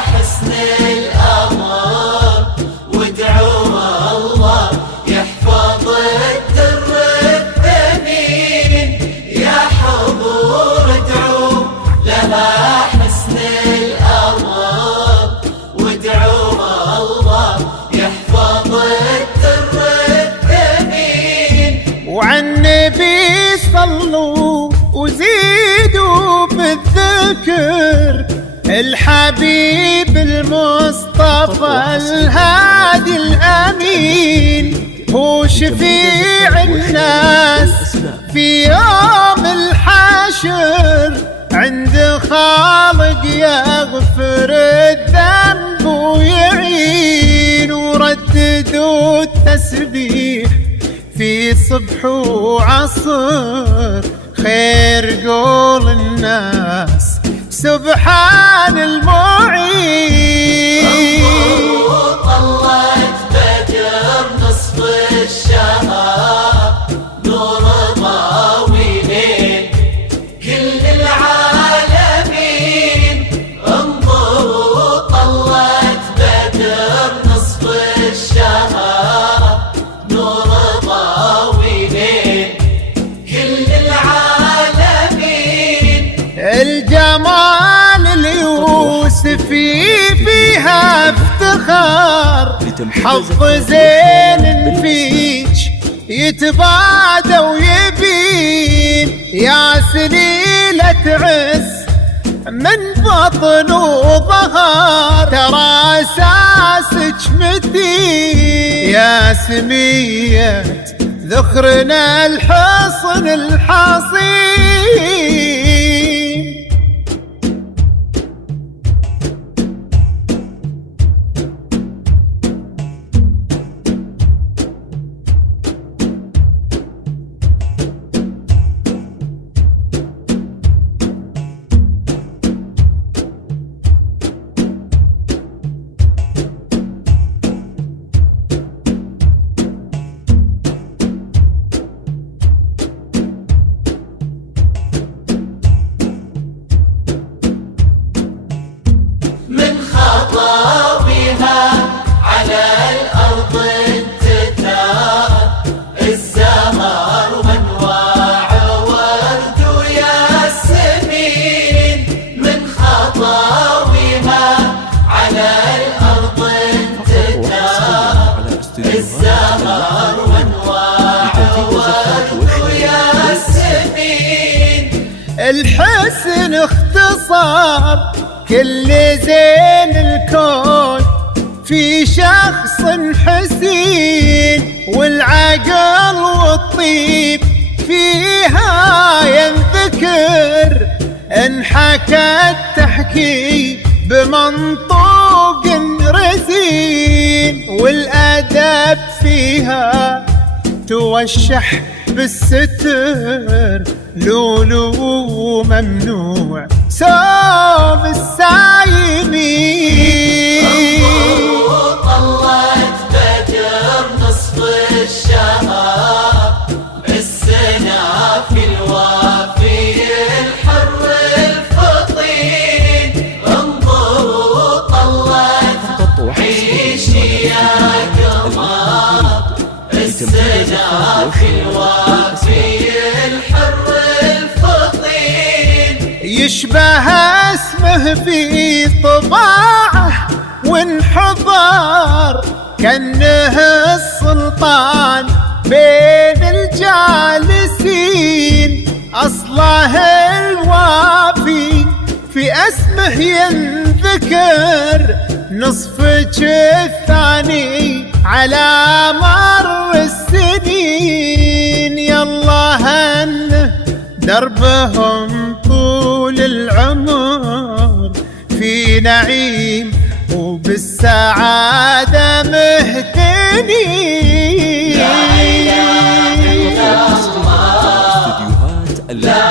حسن الأمر، وادعوا الله يحفظ الدر الثمين. يا حضور ادعوا لها حسن الأمر، وادعوا الله يحفظ الدر الثمين. وعن النبي صلوا وزيدوا بالذكر، الحبيب المصطفى الهادي الأمين، هو شفيع الناس في يوم الحشر، عند خالق يغفر الذنب ويعين. ورددوا التسبيح في صبح وعصر، خير قول الناس سبحان المعين. طلت بدر نصف الشهر، نور ضاويين كل العالمين. انظروا طلت بدر نصف الشهر، نور ضاويين كل العالمين. الجمال اليوسفي فيها افتخار، حظ زين فيك يتبادى ويبين. يا سليلة عز من بطن وظهر، ترى اساسك متين. يا سمية ذخرنا الحصن الحصين. خطاويها على الأرض انتثار، الزهر وانواع ورد وياسمين. من خطاويها على الأرض انتثار، الزهر وانواع ورد وياسمين. الحسن اختصار كل زين الكون في شخص حسين، والعقل والطيب فيها ينذكر. انحكت تحكي بمنطوق رزين، والأدب فيها توشح بالستر. لولو ممنوع سوم السايمين. طلت بدر نصف الشهر، السنافي الوافي الحر الفطين. انظروا طلت عيشي يا قمر، السنافي الوافي الحر الفطين. يشبه اسمه في طباعه وانحضر، كأنه السلطان بين الجالسين. أصله الوافي في اسمه ينذكر، نصفك الثاني على مر السنين. يالله انه دربهم طول العمر في نعيم وبالسعادة مهتنين. لا